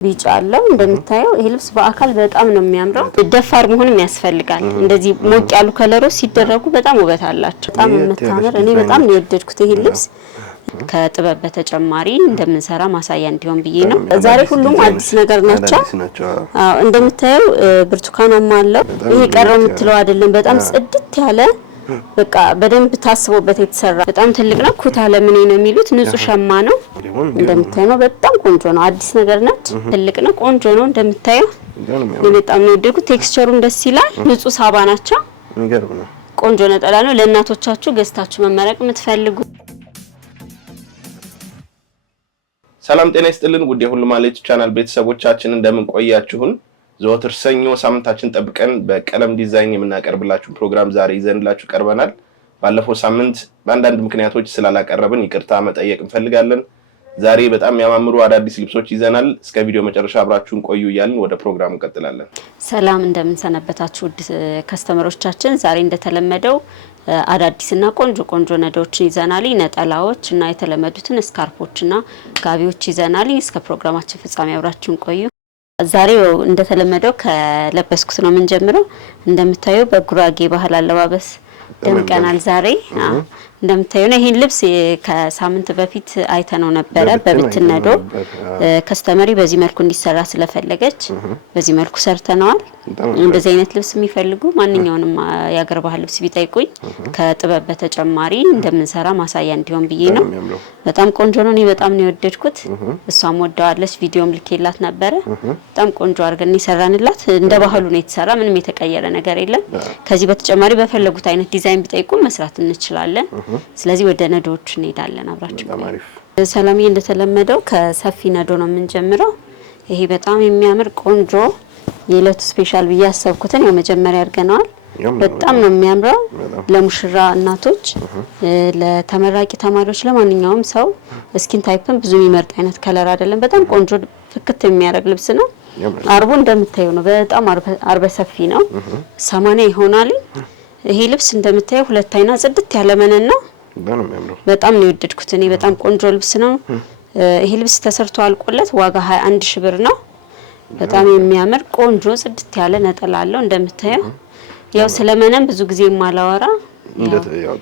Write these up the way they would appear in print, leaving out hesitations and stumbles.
ቢጫ አለው እንደምታየው ይሄ ልብስ በአካል በጣም ነው የሚያምረው ደፋር መሆንም ያስፈልጋል እንደዚህ ሞቅ ያሉ ከለሮች ሲደረጉ በጣም ውበት አላቸው በጣም መታመር እኔ በጣም ነው የወደድኩት ይሄ ልብስ ከጥበብ በተጨማሪ እንደምንሰራ ማሳያ እንዲሆን ብዬ ነው ዛሬ ሁሉም አዲስ ነገር ናቸው አዎ እንደምታየው ብርቱካናማ አለው ይሄ ቀረው የምትለው አይደለም በጣም ጽድት ያለ በቃ በደንብ ታስቦበት የተሰራ በጣም ትልቅ ነው ኩታ ለምን ነው የሚሉት ንጹህ ሸማ ነው እንደምታየው በጣም ቆንጆ ነው አዲስ ነገር ነች ትልቅ ነው ቆንጆ ነው እንደምታየው በጣም ነው ደጉ ቴክስቸሩም ደስ ይላል ንጹህ ሳባ ናቸው የሚገርም ነው ቆንጆ ነጠላ ነው ለእናቶቻችሁ ገዝታችሁ መመረቅ የምትፈልጉ ሰላም ጤና ይስጥልን ውድ የሁሉ ማለት ቻናል ቤተሰቦቻችን እንደምን ቆያችሁን ዘወትር ሰኞ ሳምንታችን ጠብቀን በቀለም ዲዛይን የምናቀርብላችሁ ፕሮግራም ዛሬ ይዘንላችሁ ቀርበናል ባለፈው ሳምንት በአንዳንድ ምክንያቶች ስላላቀረብን ይቅርታ መጠየቅ እንፈልጋለን ዛሬ በጣም ያማምሩ አዳዲስ ልብሶች ይዘናል እስከ ቪዲዮ መጨረሻ አብራችሁን ቆዩ ይያልን ወደ ፕሮግራሙ እንቀጥላለን ሰላም እንደምንሰነበታችሁ ውድ ከስተመሮቻችን ዛሬ እንደተለመደው አዳዲስና ቆንጆ ነዶችን ይዘናል ነጠላዎች እና የተለመዱትን ስካርፖችና ጋቢዎች ይዘናል እስከ ፕሮግራማችን ፍጻሜ አብራችሁን ቆዩ ዛሬ እንደተለመደው ከለበስኩት ነው ምን ጀምረው እንደምታዩ በጉራጌ ባህል አለባበስ ደምቀናል ዛሬ እንደምታዩና ይሄን ልብስ ከሳምንት በፊት አይተነው ነበር በብትነዶ ከስተመሪ በዚህ መልኩ እንዲሰራ ስለፈለገች በዚህ መልኩ ሰርተናል እንደዚህ አይነት ልብስ የሚፈልጉ ማንኛውንም ያገር ባህል ልብስ ቢጠይቁኝ ከጥበብ በተጨማሪ እንደምንሰራ ማሳያ እንዲሆን ብዬ ነው በጣም ቆንጆ ነው እኔ በጣም ነው የወደድኩት እሷም ወደዋለች ቪዲዮም ልኬላት ነበር በጣም ቆንጆ አርገን ይሰራንላት እንደ ባህሉ ነው የተሰራ ምንም የተቀየረ ነገር የለም ከዚህ በተጨማሪ በፈለጉት አይነት ዲዛይን ቢጠይቁ መስራት እንችላለን ስለዚህ ወደ ነዶዎች እንሄዳለን አብራችሁ ሰላምዬ እንደተለመደው ከሰፊ ነዶ ነው የምንጀምረው ይሄ በጣም የሚያምር ቆንጆ የለቱ ስፔሻል በያሰብኩትን የመጀመሪያ አርገናል በጣም ነው የሚያምረው ለሙሽራ እናቶች ለተመራቂ ተማሪዎች ለማንኛውም ሰው ስኪን ታይፕን ብዙ የሚመርጥ አይነት ከለር አይደለም በጣም ቆንጆ ፍክት የሚያረግ ልብስ ነው አርቡ እንደምታዩ ነው በጣም አርበ ሰፊ ነው 80 ይሆናል ይሄ ልብስ እንደምታዩ ሁለት አይና ጽድት ያለ መነን ነው በጣም ነው የወደድኩት እኔ በጣም ቆንጆ ልብስ ነው ይሄ ልብስ ተሰርቶ አልቆለት ዋጋ 21 ሺህ ብር ነው በጣም የሚያምር ቆንጆ ጽድት ያለ ነጠላ አለው እንደምታዩ ያው ስለመነን ብዙ ጊዜ ማላወራ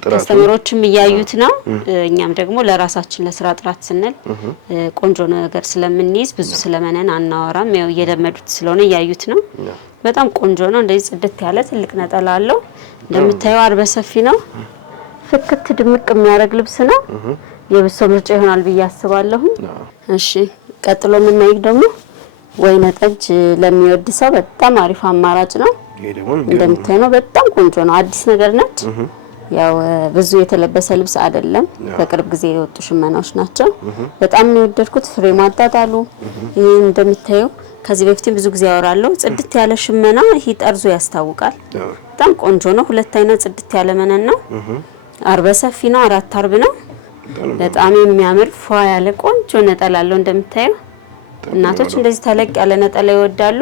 ከስተመሮችም ያዩት ነው እኛም ደግሞ ለራሳችን ለስራ ጥራት ስንል ቆንጆ ነገር ስለምንይዝ ብዙ ስለመነን አናወራም ያው እየለመዱት ስለሆነ ያዩት ነው በጣም ቆንጆ ነው እንደዚህ ጽድት ያለ ትልቅ ነጠላ አለው እንደምታዩ አርበ ሰፊ ነው ፍክት ድምቅ የሚያረግ ልብስ ነው የብሶ ምርጫ ይሆናል ብዬ አስባለሁ እሺ ቀጥሎ ምን ደግሞ ወይነ ጠጅ ለሚወድ ሰው በጣም አሪፍ አማራጭ ነው እንደምታዩ ነው በጣም ቆንጆ ነው አዲስ ነገር ነች ያው ብዙ የተለበሰ ልብስ አይደለም በቅርብ ጊዜ የወጡ ሽመናዎች ናቸው በጣም ነው የወደድኩት ፍሬም አጣጣሉ ይሄ እንደምታዩ ከዚህ በፊት ብዙ ጊዜ ያወራለው ጽድት ያለ ሽመና ይሄ ጠርዞ ያስታውቃል በጣም ቆንጆ ነው ሁለት አይነት ጽድት ያለ መነን ነው አርበ ሰፊ ነው አራት አርብ ነው በጣም የሚያምር ፏ ያለ ቆንጆ ነጠላ አለው እንደምታዩ እናቶች እንደዚህ ተለቅ ያለ ነጠላ ይወዳሉ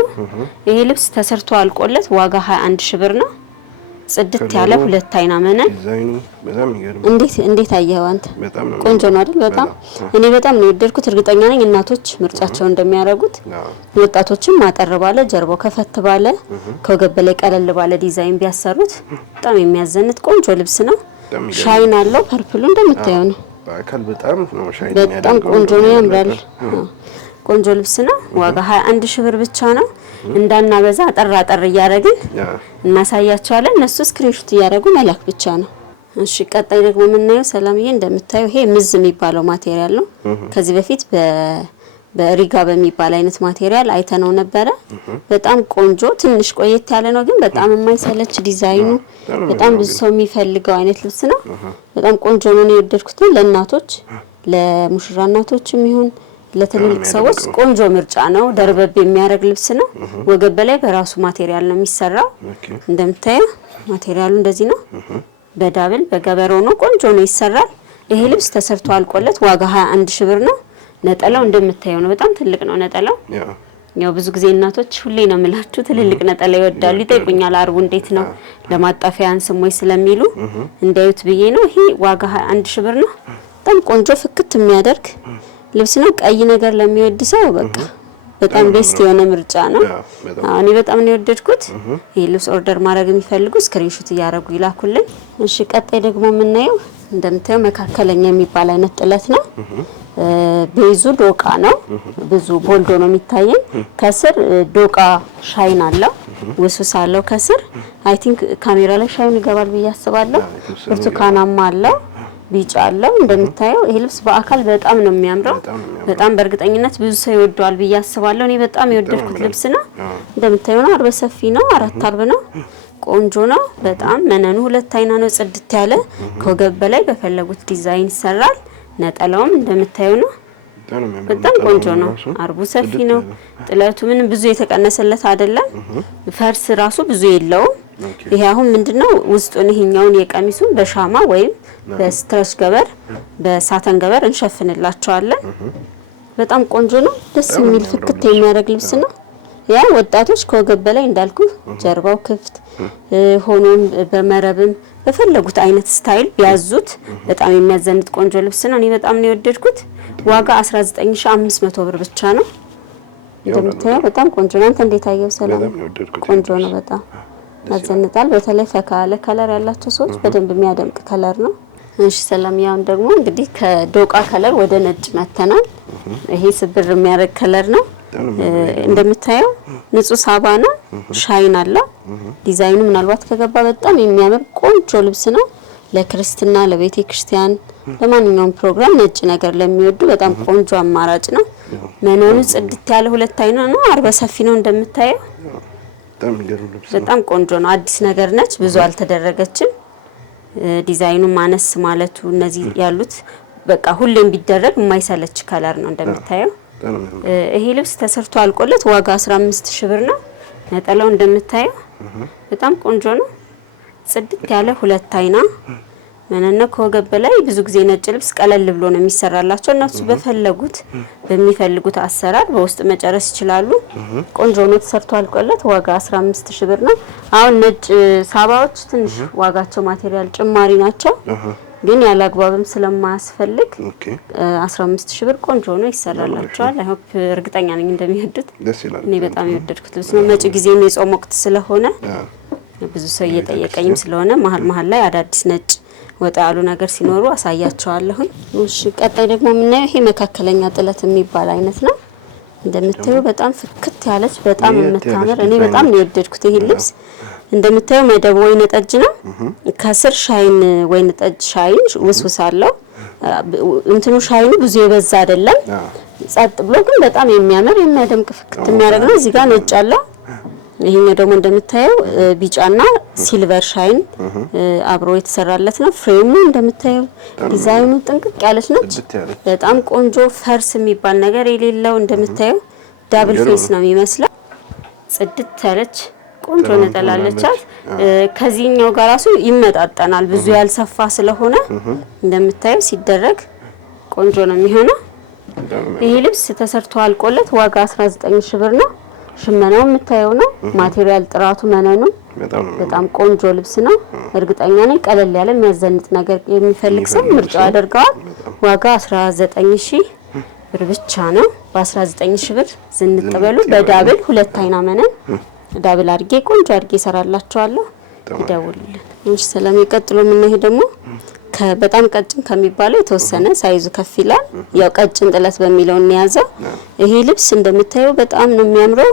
ይሄ ልብስ ተሰርቶ አልቆለት ዋጋ 21 ሺህ ብር ነው ጽድት ያለ ሁለት አይና መነን ዲዛይኑ በጣም ይገርም እንዴት አየኸው አንተ ቆንጆ ነው አይደል በጣም እኔ በጣም ነው የወደድኩት እርግጠኛ ነኝ እናቶች ምርጫቸው እንደሚያረጉት ወጣቶችም ማጠር ባለ ጀርባው ከፈት ባለ ከወገብ በላይ ቀለል ባለ ዲዛይን ቢያሰሩት በጣም የሚያዘንጥ ቆንጆ ልብስ ነው ሻይን አለው ፐርፕሉ እንደምታየው ነው በአካል በጣም ነው ሻይን በጣም ቆንጆ ነው ያምራል ቆንጆ ልብስ ነው ዋጋ 21 ሺህ ብር ብቻ ነው እንዳናበዛ አጠር እያረግን እናሳያቸዋለን እነሱ ስክሪንሾት እያረጉ መላክ ብቻ ነው እሺ ቀጣይ ደግሞ ምንናየው ሰላምዬ እንደምታዩ ይሄ ምዝ የሚባለው ማቴሪያል ነው ከዚህ በፊት በሪጋ በሚባል አይነት ማቴሪያል አይተነው ነበር በጣም ቆንጆ ትንሽ ቆየት ያለ ነው ግን በጣም የማይሰለች ዲዛይኑ በጣም ብዙ ሰው የሚፈልገው አይነት ልብስ ነው በጣም ቆንጆ ነው የወደድኩት ለእናቶች ለሙሽራ እናቶችም ይሁን ለትልልቅ ሰዎች ቆንጆ ምርጫ ነው ደርበብ የሚያረግ ልብስ ነው ወገብ በላይ በራሱ ማቴሪያል ነው የሚሰራው እንደምታዩ ማቴሪያሉ እንደዚህ ነው በዳብል በገበሮ ነው ቆንጆ ነው ይሰራል ይሄ ልብስ ተሰርቶ አልቆለት ዋጋ 21 ሺህ ብር ነው ነጠላው እንደምታዩ ነው በጣም ትልቅ ነው ነጠላው ያው ብዙ ጊዜ እናቶች ሁሌ ነው የምላችሁ ትልልቅ ነጠላ ይወዳሉ ይጠይቁኛል አርቡ እንዴት ነው ለማጣፊያን ስሞይ ስለሚሉ እንዳዩት ብዬ ነው ይሄ ዋጋ 21 ሺህ ብር ነው በጣም ቆንጆ ፍክት የሚያደርግ ልብስ ነው ቀይ ነገር ለሚወድ ሰው በቃ በጣም ቤስት የሆነ ምርጫ ነው። እኔ በጣም ነው የወደድኩት። ይሄ ልብስ ኦርደር ማድረግ የሚፈልጉ ስክሪንሾት እያደረጉ ይላኩልን። እሺ ቀጣይ ደግሞ የምናየው እንደምታየው መካከለኛ የሚባል አይነት ጥለት ነው። ቤዙ ዶቃ ነው። ብዙ ቦልዶ ነው የሚታየን። ከስር ዶቃ ሻይን አለው፣ ውስውስ አለው ከስር። አይ ቲንክ ካሜራ ላይ ሻይን ይገባል ብዬ አስባለሁ። ብርቱካናማ አለው፣ ቢጫ አለው። እንደምታየው ይሄ ልብስ በአካል በጣም ነው የሚያምረው። በጣም በእርግጠኝነት ብዙ ሰው ይወደዋል ብዬ አስባለሁ። እኔ በጣም የወደድኩት ልብስ ነው። እንደምታየው ነው። አርበ ሰፊ ነው። 4 አርብ ነው። ቆንጆ ነው በጣም። መነኑ 2 አይና ነው፣ ጽድት ያለ። ከወገብ በላይ በፈለጉት ዲዛይን ይሰራል። ነጠላውም እንደምታየው ነው። በጣም ቆንጆ ነው። አርቡ ሰፊ ነው። ጥለቱ ምንም ብዙ የተቀነሰለት አይደለም። ፈርስ ራሱ ብዙ የለውም። ይሄ አሁን ምንድነው ውስጡን ይሄኛውን የቀሚሱን በሻማ ወይም በስትረች ገበር በሳተን ገበር እንሸፍንላቸዋለን። በጣም ቆንጆ ነው። ደስ የሚል ፍክት የሚያደርግ ልብስ ነው። ያ ወጣቶች ከወገብ በላይ እንዳልኩ ጀርባው ክፍት ሆኖም በመረብም በፈለጉት አይነት ስታይል ቢያዙት በጣም የሚያዘንጥ ቆንጆ ልብስ ነው። እኔ በጣም ነው የወደድኩት። ዋጋ 19500 ብር ብቻ ነው። እንደምታየው በጣም ቆንጆ ነው። አንተ እንዴት አየው? ሰላም ቆንጆ ነው በጣም ያዘንጣል። በተለይ ፈካ ያለ ከለር ያላቸው ሰዎች በደንብ የሚያደምቅ ከለር ነው። እሺ ሰላም፣ ያው ደግሞ እንግዲህ ከዶቃ ከለር ወደ ነጭ መተናል። ይሄ ስብር የሚያደርግ ከለር ነው። እንደምታየው ንጹህ ሳባ ነው። ሻይን አለው። ዲዛይኑ ምናልባት ከገባ በጣም የሚያምር ቆንጆ ልብስ ነው። ለክርስትና፣ ለቤተ ክርስቲያን፣ ለማንኛውም ፕሮግራም ነጭ ነገር ለሚወዱ በጣም ቆንጆ አማራጭ ነው። መነኑ ጽድት ያለ 2 አይና ነው። አርበ ሰፊ ነው እንደምታየው። በጣም ቆንጆ ነው። አዲስ ነገር ነች፣ ብዙ አልተደረገችም። ዲዛይኑ ማነስ ማለቱ እነዚህ ያሉት በቃ ሁሌም ቢደረግ የማይሰለች ከለር ነው እንደምታየው። ይሄ ልብስ ተሰርቶ አልቆለት ዋጋ 15000 ብር ነው። ነጠላው እንደምታየው በጣም ቆንጆ ነው። ጽድት ያለ 2 አይና መነነ ከወገብ በላይ ብዙ ጊዜ ነጭ ልብስ ቀለል ብሎ ነው የሚሰራላቸው። እነሱ በፈለጉት በሚፈልጉት አሰራር በውስጥ መጨረስ ይችላሉ። ቆንጆ ነው ተሰርቶ አልቆለት ዋጋ 15000 ብር ነው። አሁን ነጭ ሳባዎች ትንሽ ዋጋቸው ማቴሪያል ጭማሪ ናቸው፣ ግን ያለ አግባብም ስለማያስፈልግ 15000 ብር ቆንጆ ነው ይሰራላቸዋል። አይ ሆፕ እርግጠኛ ነኝ እንደሚወዱት። እኔ በጣም የወደድኩት ልብስ ነው። መጪ ጊዜ የጾም ወቅት ስለሆነ ብዙ ሰው እየጠየቀኝም ስለሆነ መሀል ላይ አዳዲስ ነጭ ወጣ ያሉ ነገር ሲኖሩ አሳያቸዋለሁ። እሺ ቀጣይ ደግሞ የምናየው ይሄ መካከለኛ ጥለት የሚባል አይነት ነው። እንደምታየው በጣም ፍክት ያለች በጣም የምታምር እኔ በጣም ነው የወደድኩት ይሄ ልብስ። እንደምታየው መደብ ወይን ጠጅ ነው። ከስር ሻይን ወይን ጠጅ ሻይን ውስውስ አለው። እንትኑ ሻይኑ ብዙ የበዛ አይደለም፣ ጸጥ ብሎ ግን በጣም የሚያምር የሚያደምቅ ፍክት የሚያደርግ ነው። እዚህ ጋር ነጭ አለው። ይሄኛው ደግሞ እንደምታየው ቢጫና ሲልቨር ሻይን አብሮ የተሰራለት ነው። ፍሬሙ እንደምታየው ዲዛይኑ ጥንቅቅ ያለች ነች። በጣም ቆንጆ ፈርስ የሚባል ነገር የሌለው እንደምታየው ዳብል ፌስ ነው የሚመስለው። ጽድት ያለች ቆንጆ ነጠላለቻት። ከዚህኛው ጋር ራሱ ይመጣጠናል ብዙ ያልሰፋ ስለሆነ እንደምታየው ሲደረግ ቆንጆ ነው የሚሆነው። ይሄ ልብስ ተሰርቶ አልቆለት ዋጋ 19000 ብር ነው። ሽመናው የምታየው ነው። ማቴሪያል ጥራቱ መነኑ በጣም ቆንጆ ልብስ ነው። እርግጠኛ ነኝ ቀለል ያለ የሚያዘንጥ ነገር የሚፈልግ ሰው ምርጫው ያደርገዋል። ዋጋ 19000 ብር ብቻ ነው። በ19000 ብር ዝንጥ በሉ። በዳብል 2 አይና መነን ዳብል አድርጌ ቆንጆ አድርጌ እሰራላችኋለሁ። ይደውሉልን። እሺ ሰላም። ይቀጥሉ። ምን ነው ይሄ ደግሞ በጣም ቀጭን ከሚባለው የተወሰነ ሳይዙ ከፍ ይላል። ያው ቀጭን ጥለት በሚለው እንያዘው። ይሄ ልብስ እንደምታየው በጣም ነው የሚያምረው።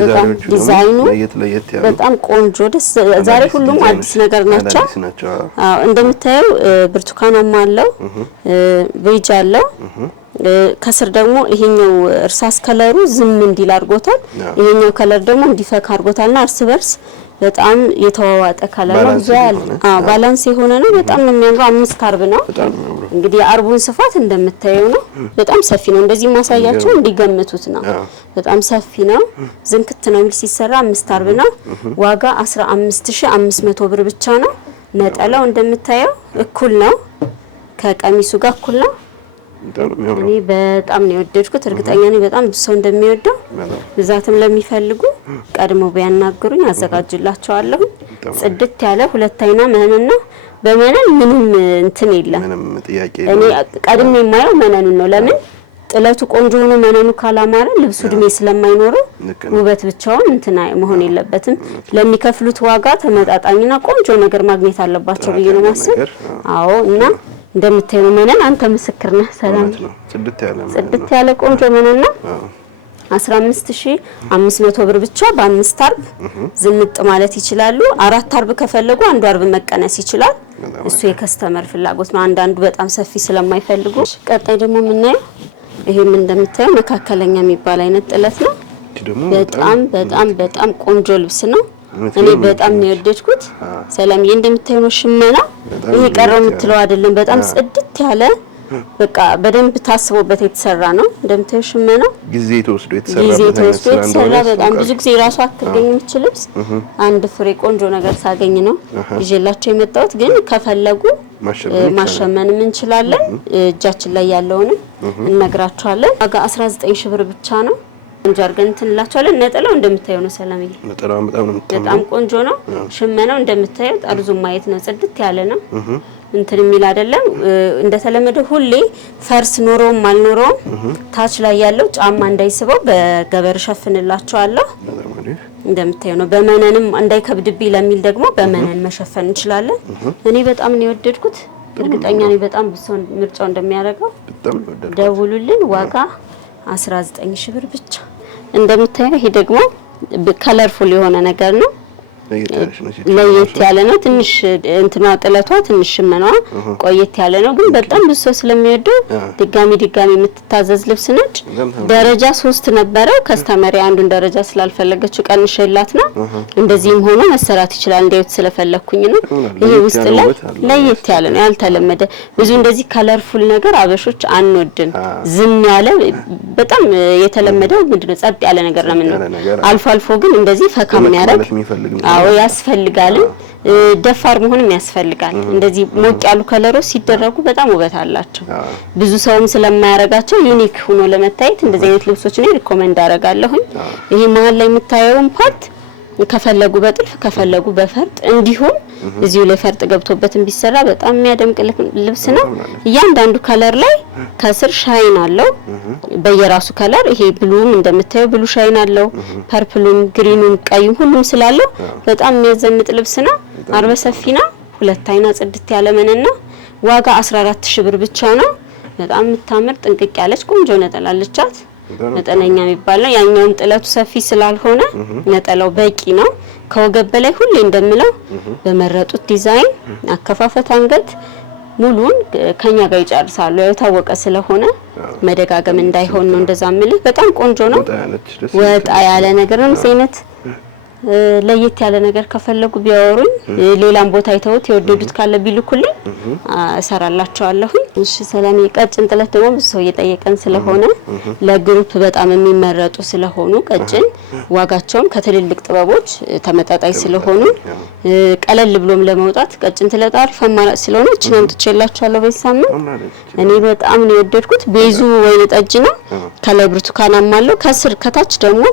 በጣም ዲዛይኑ በጣም ቆንጆ ደስ ዛሬ ሁሉም አዲስ ነገር ናቸው። አዎ እንደምታየው ብርቱካናማ አለው፣ ቤጅ አለው። ከስር ደግሞ ይሄኛው እርሳስ ከለሩ ዝም እንዲል አድርጎታል። ይሄኛው ከለር ደግሞ እንዲፈካ አድርጎታልና እርስ በርስ በጣም የተዋዋጠ ከለር ነው። ዛል ባላንስ የሆነ ነው። በጣም ነው የሚያምረው። 5 አርብ ነው እንግዲህ የአርቡን ስፋት እንደምታየው ነው። በጣም ሰፊ ነው። እንደዚህ ማሳያቸው እንዲገምቱት ነው። በጣም ሰፊ ነው። ዝንክት ነው የሚል ሲሰራ 5 አርብ ነው። ዋጋ 15500 ብር ብቻ ነው። ነጠላው እንደምታየው እኩል ነው፣ ከቀሚሱ ጋር እኩል ነው። እኔ በጣም ነው የወደድኩት። እርግጠኛ ነኝ በጣም ብዙ ሰው እንደሚወደው። ብዛትም ለሚፈልጉ ቀድሞ ቢያናግሩኝ አዘጋጅላቸዋለሁ። ጽድት ያለ 2 አይና መነንና በመነን ምንም እንትን የለም። እኔ ቀድሜ የማየው መነኑን ነው። ለምን ጥለቱ ቆንጆ ሆኖ መነኑ ካላማረ ልብሱ እድሜ ስለማይኖረው ውበት ብቻውን እንትና መሆን የለበትም። ለሚከፍሉት ዋጋ ተመጣጣኝና ቆንጆ ነገር ማግኘት አለባቸው ብዬ ነው ማስብ። አዎ እና እንደምታየው መነን አንተ ምስክር ነህ። ሰላም ጽድት ያለ ቆንጆ መነን ነው። 15500 ብር ብቻ በ5 አርብ ዝንጥ ማለት ይችላሉ። 4 አርብ ከፈለጉ አንዱ አርብ መቀነስ ይችላል። እሱ የከስተመር ፍላጎት ነው። አንዳንዱ በጣም ሰፊ ስለማይፈልጉ። ቀጣይ ደግሞ የምናየው ይሄም እንደምታየው መካከለኛ የሚባል አይነት ጥለት ነው። በጣም ቆንጆ ልብስ ነው። እኔ በጣም ነው የወደድኩት። ሰላምዬ እንደምታየው ነው ሽመና። ይሄ ቀረው የምትለው አይደለም። በጣም ጽድት ያለ በቃ በደንብ ታስቦበት የተሰራ ነው። እንደምታየው ሽመና ጊዜ ተወስዶ የተሰራ በጣም ብዙ ጊዜ ራሱ አትገኝ የምትችል ልብስ አንድ ፍሬ ቆንጆ ነገር ሳገኝ ነው ይዤላችሁ የመጣሁት። ግን ከፈለጉ ማሸመንም እንችላለን። እጃችን ላይ ያለውንም እንነግራችኋለን። ዋጋ 19000 ብር ብቻ ነው። ቆንጆ አድርገን እንትንላችኋለን። ነጠላው እንደምታየው ነው ሰላምዬ። ነጠላው በጣም ቆንጆ ነው። ሽመናው እንደምታየው ጠርዙ ማየት ነው። ጽድት ያለ ነው። እንትን የሚል አይደለም። እንደተለመደው ሁሌ ፈርስ ኖሮም አልኖረውም ታች ላይ ያለው ጫማ እንዳይስበው በገበር ሸፍንላችኋለሁ። እንደምታየው ነው። በመነንም እንዳይከብድብኝ ለሚል ደግሞ በመነን መሸፈን እንችላለን። እኔ በጣም ነው የወደድኩት። እርግጠኛ ነኝ በጣም ብዙ ምርጫው እንደሚያደርገው። ደውሉልን። ዋጋ 19000 ብር ብቻ። እንደምታየው ይሄ ደግሞ ከለርፉል የሆነ ነገር ነው። ለየት ያለ ነው። ትንሽ እንትኗ ጥለቷ ትንሽ ሽመናዋ ቆየት ያለ ነው። ግን በጣም ብዙ ሰው ስለሚወደው ድጋሚ የምትታዘዝ ልብስ ነች። ደረጃ 3 ነበረ። ከስተመሪ አንዱን ደረጃ ስላልፈለገችው ቀንሼላት ነው። እንደዚህም ሆኖ መሰራት ይችላል። እንዴት ስለፈለኩኝ ነው። ይሄ ውስጥ ላይ ለየት ያለ ነው። ያልተለመደ ብዙ እንደዚህ ከለርፉል ነገር አበሾች አንወድም። ዝም ያለ በጣም የተለመደው ምንድነው ጸጥ ያለ ነገር ነው። አልፎ አልፎ ግን እንደዚህ ፈካም ያረግ አዎ ያስፈልጋል። ደፋር መሆንም ያስፈልጋል። እንደዚህ ሞቅ ያሉ ከለሮች ሲደረጉ በጣም ውበት አላቸው። ብዙ ሰውም ስለማያረጋቸው ዩኒክ ሆኖ ለመታየት እንደዚህ አይነት ልብሶች ነው ሪኮመንድ አደርጋለሁ። ይሄ መሀል ላይ የምታየውን ፓርት ከፈለጉ በጥልፍ ከፈለጉ በፈርጥ እንዲሁም እዚሁ ላይ ፈርጥ ገብቶበትም ቢሰራ በጣም የሚያደምቅ ልብስ ነው። እያንዳንዱ ከለር ላይ ከስር ሻይን አለው በየራሱ ከለር። ይሄ ብሉም እንደምታየው ብሉ ሻይን አለው። ፐርፕሉም፣ ግሪኑም፣ ቀዩም ሁሉም ስላለው በጣም የሚያዘንጥ ልብስ ነው። አርበ ሰፊ ነው። ሁለት አይና ጽድት ያለ መነና ዋጋ 14000 ብር ብቻ ነው። በጣም የምታምር ጥንቅቅ ያለች ቆንጆ ነጠላ አለቻት። መጠነኛ የሚባል ነው። ያኛውም ጥለቱ ሰፊ ስላልሆነ ነጠላው በቂ ነው። ከወገብ በላይ ሁሌ እንደምለው በመረጡት ዲዛይን አከፋፈት አንገት ሙሉን ከኛ ጋር ይጨርሳሉ። የታወቀ ስለሆነ መደጋገም እንዳይሆን ነው እንደዛ ምልህ። በጣም ቆንጆ ነው። ወጣ ያለ ነገር ነው። ዘይነት ለየት ያለ ነገር ከፈለጉ ቢያወሩኝ ሌላም ቦታ አይተውት የወደዱት ካለ ቢልኩልኝ እሰራላችኋለሁ። እሺ ሰላም። ቀጭን ጥለት ደግሞ ብዙ ሰው እየጠየቀን ስለሆነ ለግሩፕ በጣም የሚመረጡ ስለሆኑ ቀጭን ዋጋቸውም ከትልልቅ ጥበቦች ተመጣጣኝ ስለሆኑ ቀለል ብሎም ለመውጣት ቀጭን ጥለት አሪፍ አማራጭ ስለሆነ እቺን አምጥቼላችኋለሁ በሳምንት። እኔ በጣም ነው የወደድኩት። ቤዙ ወይን ጠጅ ነው። ከላይ ብርቱካናማ አለው። ከስር ከታች ደግሞ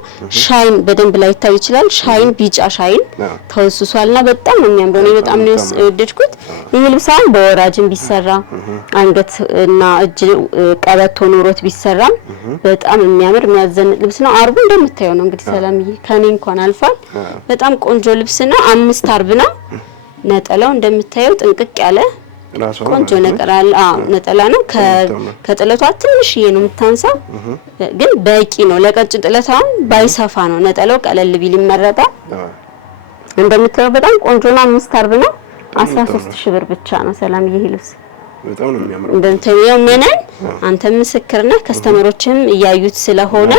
ሻይን በደንብ ላይ ይታይ ይችላል። ሻይን ቢጫ ሻይን ተወስሷልና በጣም ነው የሚያምረው። እኔ በጣም ነው የወደድኩት። ይሄ ልብሳን በወራጅም ቢሰራ አንገት እና እጅ ቀበቶ ኖሮት ቢሰራ በጣም የሚያምር የሚያዘንጥ ልብስ ነው። አርቡ እንደምታየው ነው እንግዲህ ሰላምዬ ከኔ እንኳን አልፏል። በጣም ቆንጆ ልብስ ነው። 5 አርብ ነው። ነጠላው እንደምታየው ጥንቅቅ ያለ ቆንጆ ነጠላ ነው። ከጥለቷ ትንሽዬ ነው የምታንሳው፣ ግን በቂ ነው። ለቀጭን ጥለታው ባይሰፋ ነው ነጠላው ቀለል ቢል ይመረጣል። እንደምታየው በጣም ቆንጆ ነው። 5 አርብ ነው። 13000 ብር ብቻ ነው ሰላምዬ። ይሄ ልብስ በጣም ነው የሚያምረው። እንደምታየው መነን አንተ ምስክር ነህ። ከስተመሮችም እያዩት ስለሆነ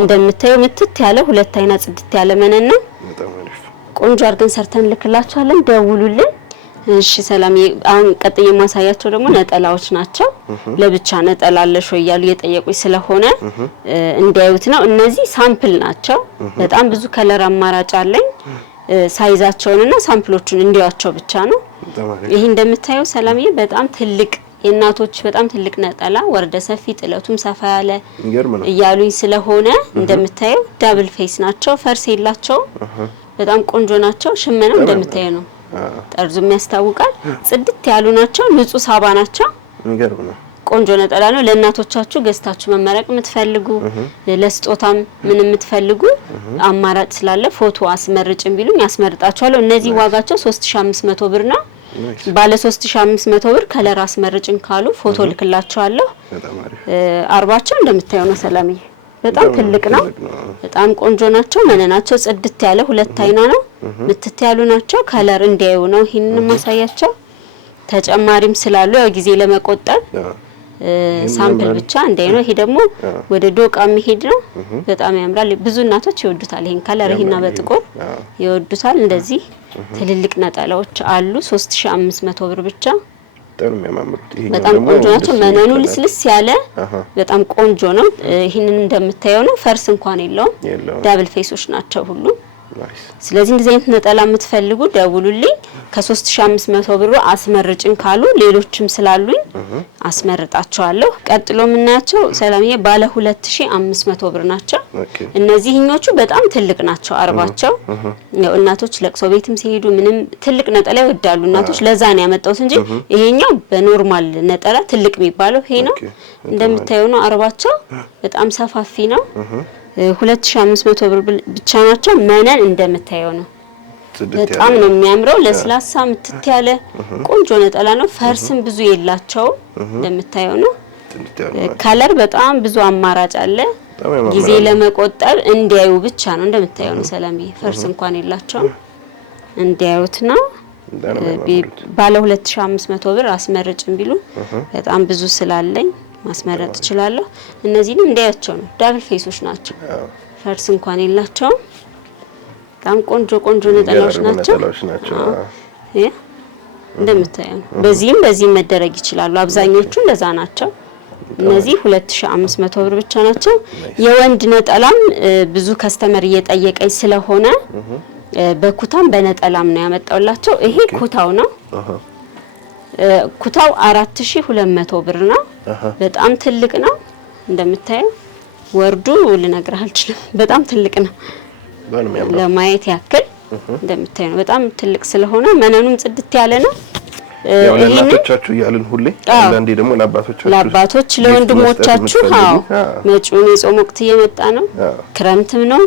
እንደምታየው ምትት ያለ ሁለት አይና ጽድት ያለ መነን ነው። ቆንጆ አድርገን ሰርተን ልክላችኋለን። ደውሉልን። እሺ ሰላም። አሁን ቀጥዬ ማሳያቸው ደግሞ ነጠላዎች ናቸው። ለብቻ ነጠላ አለሽ ወይ እያሉ እየጠየቁኝ ስለሆነ እንዲያዩት ነው። እነዚህ ሳምፕል ናቸው። በጣም ብዙ ከለር አማራጭ አለኝ። ሳይዛቸውንና ሳምፕሎቹን እንዲያቸው ብቻ ነው። ይሄ እንደምታየው ሰላምዬ በጣም ትልቅ የእናቶች በጣም ትልቅ ነጠላ ወርደ ሰፊ ጥለቱም ሰፋ ያለ እያሉኝ ስለሆነ እንደምታየው ዳብል ፌስ ናቸው። ፈርስ የላቸው። በጣም ቆንጆ ናቸው። ሽመናው እንደምታየው ነው። ጠርዙም ያስታውቃል። ጽድት ያሉ ናቸው። ንጹህ ሳባ ናቸው። ቆንጆ ነጠላ ነው። ለእናቶቻችሁ ገዝታችሁ መመረቅ የምትፈልጉ ለስጦታም ምን የምትፈልጉ አማራጭ ስላለ ፎቶ አስመርጭም ቢሉኝ ያስመርጣችኋለሁ። እነዚህ ዋጋቸው 3500 ብር ነው። ባለ 3500 ብር ከለር አስመርጭን ካሉ ፎቶ ልክላችኋለሁ። አርባቸው እንደምታዩ ነው ሰላምዬ። በጣም ትልቅ ነው። በጣም ቆንጆ ናቸው። መነናቸው ጽድት ያለ ሁለት አይና ነው። ምትት ያሉ ናቸው። ከለር እንዲያዩ ነው ይሄንን ማሳያቸው። ተጨማሪም ስላሉ ያው ጊዜ ለመቆጠብ ሳምፕል ብቻ እንዲያዩ ነው። ይሄ ደግሞ ወደ ዶቃ የሚሄድ ነው። በጣም ያምራል። ብዙ እናቶች ይወዱታል ይሄን ከለር። ይሄና በጥቁር ይወዱታል። እንደዚህ ትልልቅ ነጠላዎች አሉ 3500 ብር ብቻ። በጣም ቆንጆ ናቸው። መነኑ ልስልስ ያለ በጣም ቆንጆ ነው። ይሄንን እንደምታየው ነው። ፈርስ እንኳን የለውም። ዳብል ፌሶች ናቸው ሁሉ። ስለዚህ እንደዚህ አይነት ነጠላ የምትፈልጉ ደውሉልኝ። ከ3500 ብር አስመርጭን ካሉ ሌሎችም ስላሉኝ አስመርጣቸዋለሁ። ቀጥሎ የምናያቸው ሰላምዬ ባለ 2500 ብር ናቸው። እነዚህኞቹ በጣም ትልቅ ናቸው። አርባቸው ያው እናቶች ለቅሶ ቤትም ሲሄዱ ምንም ትልቅ ነጠላ ይወዳሉ እናቶች። ለዛ ነው ያመጣሁት እንጂ ይሄኛው በኖርማል ነጠላ ትልቅ የሚባለው ይሄ ነው። እንደምታዩ ነው። አርባቸው በጣም ሰፋፊ ነው። 2500 ብር ብቻ ናቸው። መነን እንደምታየው ነው። በጣም ነው የሚያምረው። ለስላሳ ምትት ያለ ቆንጆ ነጠላ ነው። ፈርስም ብዙ የላቸው እንደምታየው ነው። ከለር በጣም ብዙ አማራጭ አለ። ጊዜ ለመቆጠብ እንዲያዩ ብቻ ነው። እንደምታየው ነው ሰላምዬ። ፈርስ እንኳን የላቸው እንዲያዩት ነው። ባለ 2500 ብር አስመርጭም ቢሉ በጣም ብዙ ስላለኝ ማስመረጥ እችላለሁ። እነዚህንም እንዲያያቸው ነው። ዳብል ፌሶች ናቸው። ፈርስ እንኳን የላቸውም። በጣም ቆንጆ ነጠላዎች ናቸው። እንደምታየው በዚህም መደረግ ይችላሉ። አብዛኞቹ እንደዛ ናቸው። እነዚህ 2500 ብር ብቻ ናቸው። የወንድ ነጠላም ብዙ ከስተመር እየጠየቀኝ ስለሆነ በኩታም በነጠላም ነው ያመጣውላቸው። ይሄ ኩታው ነው። ኩታው 4200 ብር ነው። በጣም ትልቅ ነው። እንደምታየው ወርዱ ልነግርህ አልችልም። በጣም ትልቅ ነው። ለማየት ያክል እንደምታየው ነው። በጣም ትልቅ ስለሆነ መነኑም ጽድት ያለ ነው። ያው ለእናቶቻችሁ ያልን ሁሌ አንዳንዴ ደግሞ ለአባቶች ለወንድሞቻችሁ መጪውን የጾም ወቅት እየመጣ ነው። ክረምትም ነው።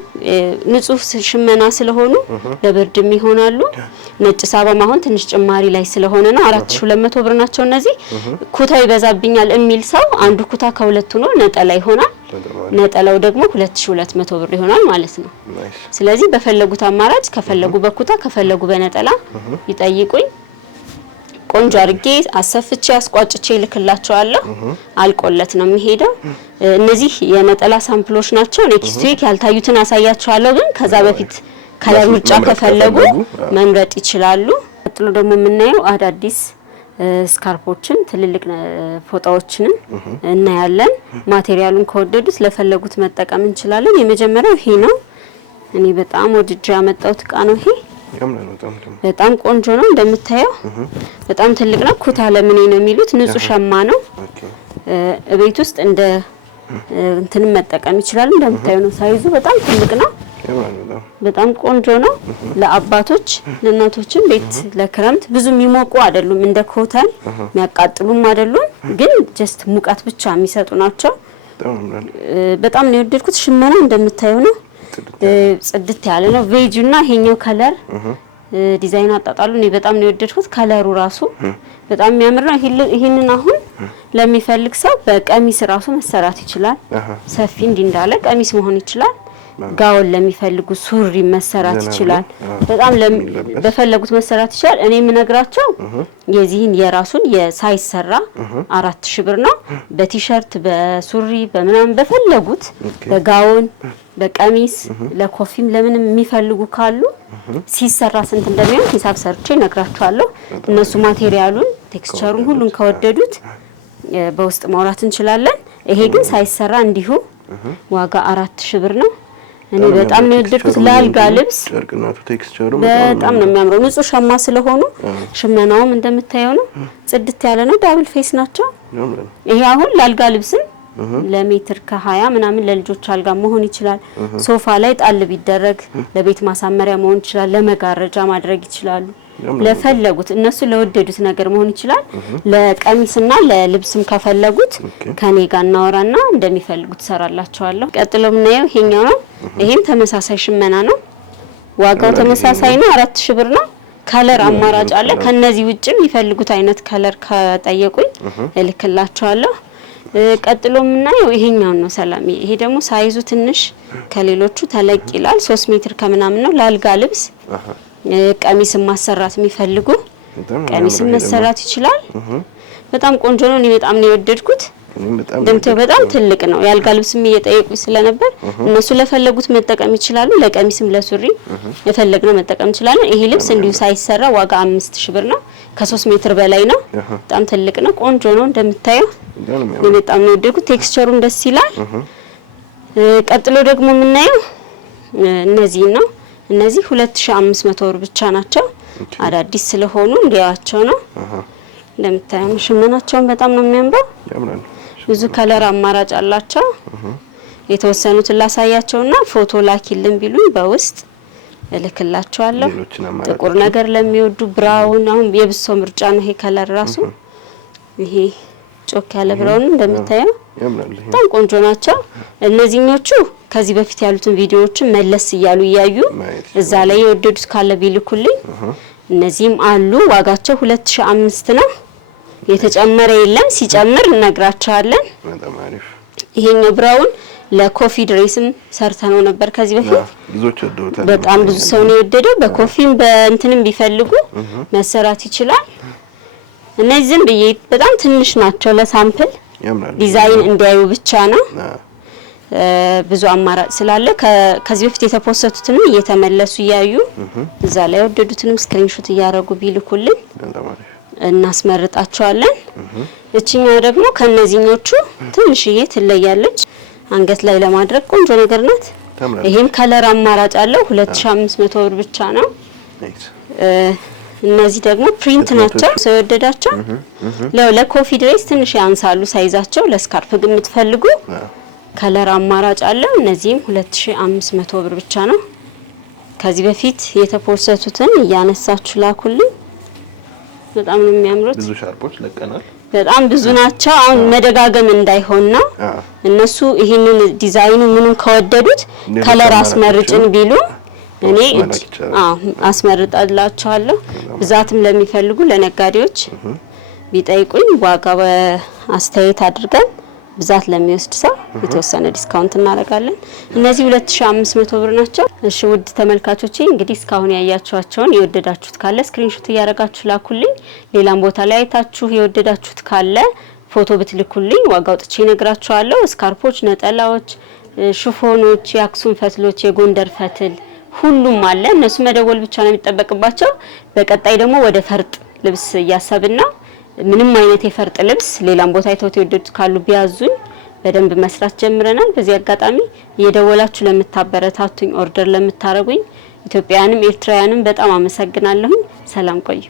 ንጹህ ሽመና ስለሆኑ ለብርድም ይሆናሉ። ነጭ ሳባም አሁን ትንሽ ጭማሪ ላይ ስለሆነ ነው 4200 ብር ናቸው። እነዚህ ኩታው ይበዛብኛል የሚል ሰው አንዱ ኩታ ከሁለቱ ነው ነጠላ ይሆናል። ነጠላው ደግሞ 2200 ብር ይሆናል ማለት ነው። ስለዚህ በፈለጉት አማራጭ ከፈለጉ በኩታ ከፈለጉ በነጠላ ይጠይቁኝ። ቆንጆ አርጌ አሰፍቼ አስቋጭቼ ልክላቸዋለሁ። አልቆለት ነው የሚሄደው። እነዚህ የነጠላ ሳምፕሎች ናቸው። ኔክስት ዊክ ያልታዩትን አሳያቸዋለሁ። ግን ከዛ በፊት ከለር ምርጫ ከፈለጉ መምረጥ ይችላሉ። ቀጥሎ ደግሞ የምናየው አዳዲስ ስካርፖችን ትልልቅ ፎጣዎችን እናያለን። ማቴሪያሉን ከወደዱት ለፈለጉት መጠቀም እንችላለን። የመጀመሪያው ይሄ ነው። እኔ በጣም ወድጄ ያመጣሁት እቃ ነው ይሄ። በጣም ቆንጆ ነው። እንደምታየው በጣም ትልቅ ነው። ኩታ ለምን ነው የሚሉት ንጹህ ሸማ ነው። ቤት ውስጥ እንደ እንትንም መጠቀም ይችላሉ። እንደምታየው ነው። ሳይዙ በጣም ትልቅ ነው። በጣም ቆንጆ ነው። ለአባቶች ለእናቶችም ቤት ለክረምት ብዙ የሚሞቁ አይደሉም። እንደ ኮተን የሚያቃጥሉም አይደሉም። ግን ጀስት ሙቀት ብቻ የሚሰጡ ናቸው። በጣም ነው የወደድኩት። ሽመናው እንደምታየው ነው። ጽድት ያለ ነው። ቬጅና ይሄኛው ከለር ዲዛይን አጣጣሉ ነው በጣም ነው የወደድኩት። ከለሩ ራሱ በጣም የሚያምር ነው። ይሄንን አሁን ለሚፈልግ ሰው በቀሚስ ራሱ መሰራት ይችላል። ሰፊ እንዳለ ቀሚስ መሆን ይችላል። ጋውን ለሚፈልጉ ሱሪ መሰራት ይችላል። በጣም በፈለጉት መሰራት ይችላል። እኔ የምነግራቸው የዚህን የራሱን የሳይሰራ 4000 ብር ነው። በቲሸርት በሱሪ በመናም በፈለጉት በጋውን በቀሚስ ለኮፊም ለምንም የሚፈልጉ ካሉ ሲሰራ ስንት እንደሚሆን ሂሳብ ሰርቼ እነግራቸዋለሁ። እነሱ ማቴሪያሉን ቴክስቸሩን ሁሉን ከወደዱት በውስጥ ማውራት እንችላለን። ይሄ ግን ሳይሰራ እንዲሁ ዋጋ 4000 ብር ነው። እኔ በጣም ነው የወደድኩት። ለአልጋ ልብስ ጨርቅናቱ ቴክስቸሩ በጣም ነው የሚያምረው። ንጹህ ሸማ ስለሆኑ ሽመናውም እንደምታየው ነው። ጽድት ያለ ነው። ዳብል ፌስ ናቸው። ይሄ አሁን ለአልጋ ልብስም ለሜትር ከ20 ምናምን ለልጆች አልጋ መሆን ይችላል። ሶፋ ላይ ጣል ቢደረግ ለቤት ማሳመሪያ መሆን ይችላል። ለመጋረጃ ማድረግ ይችላሉ። ለፈለጉት እነሱ ለወደዱት ነገር መሆን ይችላል። ለቀሚስና ለልብስም ከፈለጉት ከኔ ጋር እናወራና እንደሚፈልጉት ሰራላቸዋለሁ። ቀጥሎ ምናየው ይሄኛው ነው። ይሄም ተመሳሳይ ሽመና ነው። ዋጋው ተመሳሳይ ነው። 4000 ብር ነው። ከለር አማራጭ አለ። ከነዚህ ውጭም ይፈልጉት አይነት ከለር ከጠየቁኝ እልክላቸዋለሁ። ቀጥሎ ምናየው ይሄኛው ነው ሰላም። ይሄ ደግሞ ሳይዙ ትንሽ ከሌሎቹ ተለቅ ይላል። 3 ሜትር ከምናምን ነው። ላልጋ ልብስ ቀሚስም ማሰራት የሚፈልጉ ቀሚስም መሰራት ይችላል። በጣም ቆንጆ ነው። እኔ በጣም ነው የወደድኩት። በጣም ትልቅ ነው። ያልጋ ልብስም እየጠየቁኝ ስለነበር እነሱ ለፈለጉት መጠቀም ይችላሉ። ለቀሚስም ለሱሪ የፈለግነው መጠቀም ይችላል። ይሄ ልብስ እንዲሁ ሳይሰራ ዋጋ 5000 ብር ነው። ከ3 ሜትር በላይ ነው። በጣም ትልቅ ነው። ቆንጆ ነው። እንደምታየው በጣም ነው የወደድኩት። ቴክስቸሩም ደስ ይላል። ቀጥሎ ደግሞ የምናየው እነዚህ ነው። እነዚህ 2500 ብር ብቻ ናቸው። አዳዲስ ስለሆኑ እንዲያዋቸው ነው። እንደምታየው ሽመናቸውን በጣም ነው የሚያምረው። ብዙ ከለር አማራጭ አላቸው። የተወሰኑትን ላሳያቸውና ፎቶ ላኪልን ቢሉኝ በውስጥ እልክላቸዋለሁ። ጥቁር ነገር ለሚወዱ ብራውን፣ አሁን የብሶ ምርጫ ነው ይሄ ከለር ራሱ። ይሄ ጮክ ያለ ብራውን እንደምታየው በጣም ቆንጆ ናቸው። እነዚህኞቹ ከዚህ በፊት ያሉትን ቪዲዮዎችን መለስ እያሉ እያዩ እዛ ላይ የወደዱት ካለ ቢልኩልኝ። እነዚህም አሉ። ዋጋቸው 2005 ነው። የተጨመረ የለም። ሲጨምር እነግራቸዋለን። ይሄኛው ብራውን ለኮፊ ድሬስም ሰርተነው ነበር ከዚህ በፊት። በጣም ብዙ ሰው ነው የወደደው። በኮፊም በእንትንም ቢፈልጉ መሰራት ይችላል። እነዚህም በጣም ትንሽ ናቸው። ለሳምፕል ዲዛይን እንዲያዩ ብቻ ነው። ብዙ አማራጭ ስላለ ከዚህ በፊት የተፖሰቱትን እየተመለሱ እያዩ እዛ ላይ ወደዱትንም ስክሪንሾት እያረጉ ቢልኩልን እናስመርጣቸዋለን። እቺኛው ደግሞ ከነዚህኞቹ ትንሽዬ ትለያለች። አንገት ላይ ለማድረግ ቆንጆ ነገር ናት። ይሄም ከለር አማራጭ አለው። 2500 ብር ብቻ ነው። እነዚህ ደግሞ ፕሪንት ናቸው። ሰው የወደዳቸው ለኮፊ ድሬስ ትንሽ ያንሳሉ ሳይዛቸው። ለስካርፕ ግን የምትፈልጉ ከለር አማራጭ አለው። እነዚህም 2500 ብር ብቻ ነው። ከዚህ በፊት የተፖሰቱትን እያነሳችሁ ላኩልኝ። በጣም ነው የሚያምሩት። ብዙ ሻርፖች ለቀናል። በጣም ብዙ ናቸው። አሁን መደጋገም እንዳይሆን ነው። እነሱ ይሄንን ዲዛይኑ ምኑን ከወደዱት ከለር አስመርጭን ቢሉ እኔ አስመርጣላችኋለሁ። ብዛትም ለሚፈልጉ ለነጋዴዎች ቢጠይቁኝ ዋጋ በአስተያየት አድርገን ብዛት ለሚወስድ ሰው የተወሰነ ዲስካውንት እናደርጋለን። እነዚህ 2500 ብር ናቸው። እሺ ውድ ተመልካቾቼ እንግዲህ እስካሁን ያያችኋቸውን የወደዳችሁት ካለ ስክሪንሾት እያረጋችሁ ላኩልኝ። ሌላም ቦታ ላይ አይታችሁ የወደዳችሁት ካለ ፎቶ ብትልኩልኝ ዋጋው ጥቼ እነግራችኋለሁ። ስካርፖች፣ ነጠላዎች፣ ሽፎኖች፣ የአክሱም ፈትሎች፣ የጎንደር ፈትል ሁሉም አለ። እነሱ መደወል ብቻ ነው የሚጠበቅባቸው። በቀጣይ ደግሞ ወደ ፈርጥ ልብስ እያሰብና ምንም አይነት የፈርጥ ልብስ ሌላም ቦታ አይተውት የወደዱት ካሉ ቢያዙኝ በደንብ መስራት ጀምረናል። በዚህ አጋጣሚ እየደወላችሁ ለምታበረታቱኝ ኦርደር ለምታረጉኝ ኢትዮጵያውያንም ኤርትራውያንም በጣም አመሰግናለሁ። ሰላም ቆዩ።